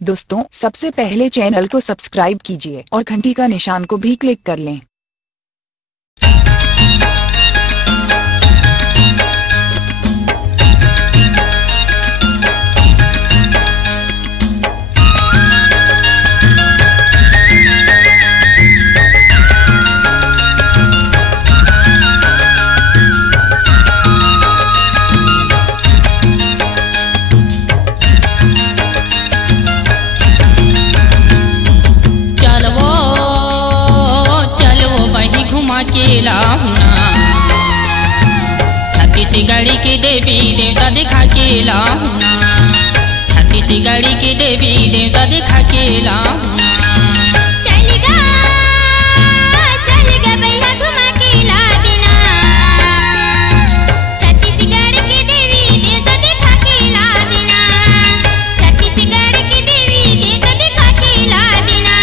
दोस्तों, सबसे पहले चैनल को सब्सक्राइब कीजिए और घंटी का निशान को भी क्लिक कर लें। छत्तीसगढ़ की देवी देवता दिखा के लाऊंगा। छत्तीसगढ़ की देवी देवता दिखा के लाऊंगा। चलेगा भैया घुमा के ला देना। छत्तीसगढ़ की देवी देवता दिखा के ला देना। छत्तीसगढ़ की देवी देवता दिखा के ला देना।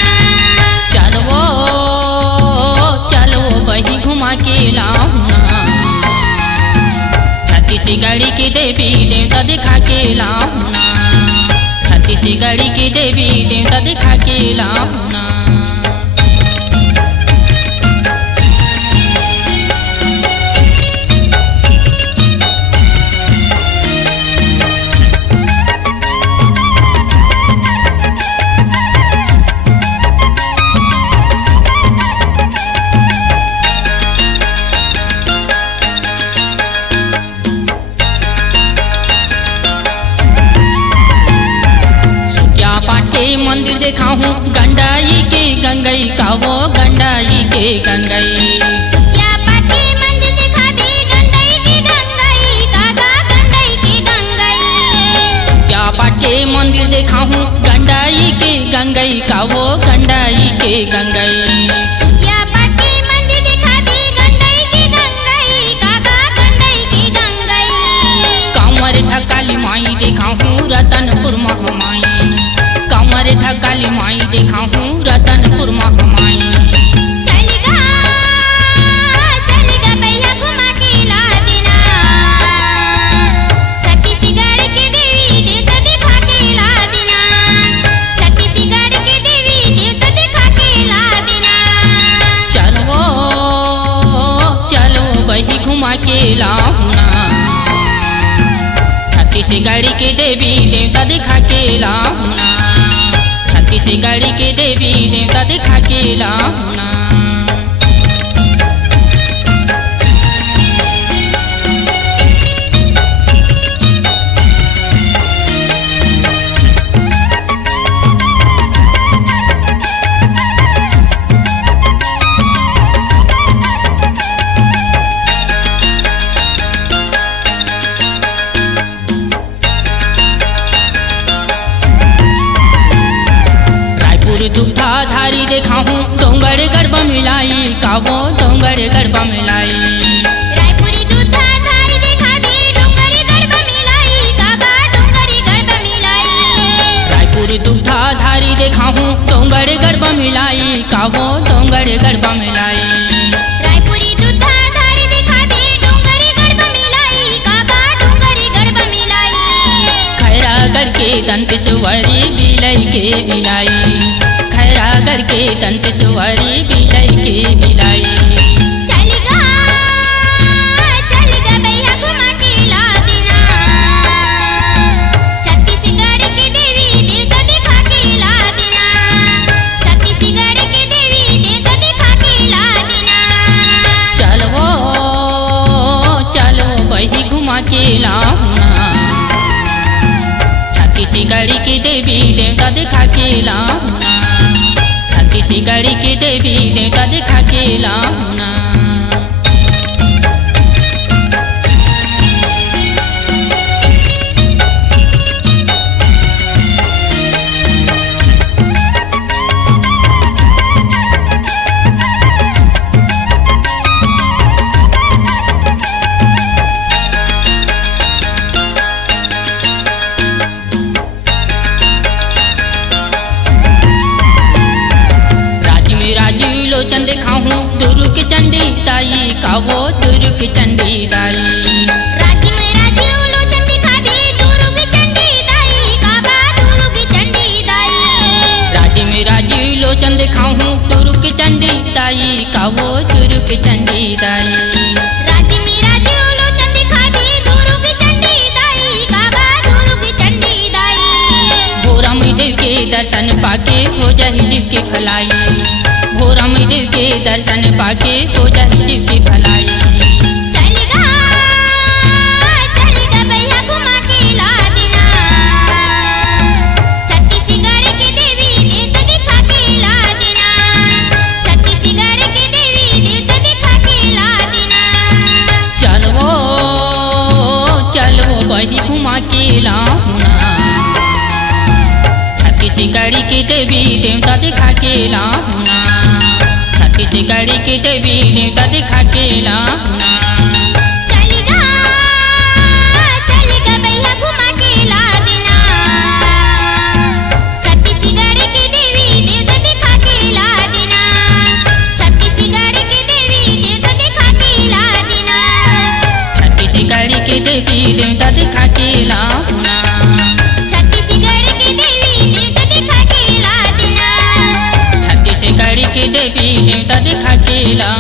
चलो वही घुमा के लाऊंगा। छत्तीसगढ़ की देवी देवता दिखा के लाऊंगा। छत्तीसगढ़ की देवी देवता दिखा के लाऊंगा। मंदिर देखा हूँ गंडाई के गंगई का वो गंडाई के गंगई। मंदिर देखा भी गंडाई के गंगई कागा गंडाई के गंगई। क्या पाट के मंदिर देखा हूँ गंडाई के गंगई का वो गंडाई के गंगई। मंदिर देखा भी गंडाई के गंगई कागा गंडाई के गंगई। कांवर था काली माई देखा हूँ रतनपुर महामाई। कांवर था काली माई देखा हूँ रतनपुर महामाई। चलेगा भैया घुमा के ला देना। छत्तीसगढ़ की देवी देवता दिखा के ला देना। छत्तीसगढ़ की देवी देवता दिखा के ला देना। चलो वही घुमा के लाऊंगा। छत्तीसगढ़ की देवी देवता दिखा के लाऊंगा। छत्तीसगढ़ की देवी देवता दिखा के लाऊंगा। दुग्धा धारी देखा हूँ डोंगर गरबा मिलाई का वो डोंगर गरबा मिलाई। रायपुरी दुग्धा धारी देखा भी डोंगर गरबा मिलाई कागा डोंगर गरबा मिलाई। रायपुरी दुग्धा धारी देखा हूँ डोंगर गरबा मिलाई का वो डोंगर गरबा मिलाई। रायपुरी दुग्धा धारी देखा भी डोंगर गरबा मिलाई कागा डोंगर गरबा मिलाई। खैरागढ़ के दंतेश्वरी बिलाई के बिलाई। खैरागढ़ के दंतेश्वरी बिलाई के बिलाई। चलेगा भैया घुमा के ला देना। छत्तीसगढ़ की देवी देवता दिखा के ला देना। छत्तीसगढ़ की देवी देवता दिखा के ला देना। चलो वही घुमा के लाऊंगा। छत्तीसगढ़ की देवी देवता दिखा के लाऊंगा। छत्तीसगढ़ की देवी देवता दिखा के लाऊंगा। राजी लोचन देखा हूँ दुर्ग चंडी ताई का वो दुर्ग चंडी ताई। राजी लोचन दिखा भी दुर्ग चंडी ताई कागा दुर्ग चंडी ताई। दुर्ग चंडी दाई। राजी में राजी उलो चंदी खाती दुर्ग चंडी दाई, कागा दुर्ग चंडी दाई। भोरा में देव के दर्शन पाके हो जाही जीव की भलाई। भोरा में देव के दर्शन पाके हो जाही जीव की भलाई। चलेगा भैया घुमा के ला देना, छत्तीसगढ़ की देवी देवता दिखा के ला देना, छत्तीसगढ़ की देवी देवता दिखा के ला देना। चलो बही घुमा के लाऊना, छत्तीसगढ़ की देवी देवता दिखा के लाऊना, छत्तीसगढ़ की देवी देवता दिखा के लाऊना। चलेगा भैया घुमा के ला देना, छत्तीसगढ़ की देवी देवता दिखा के ला देना, छत्तीसगढ़ की देवी देवता दिखा के ला देना, छत्तीसगढ़ की देवी देवता दिखा के लाऊना, छत्तीसगढ़ की देवी देवता दिखा के ला देना, छत्तीसगढ़ की देवी देवता दिखा के ला।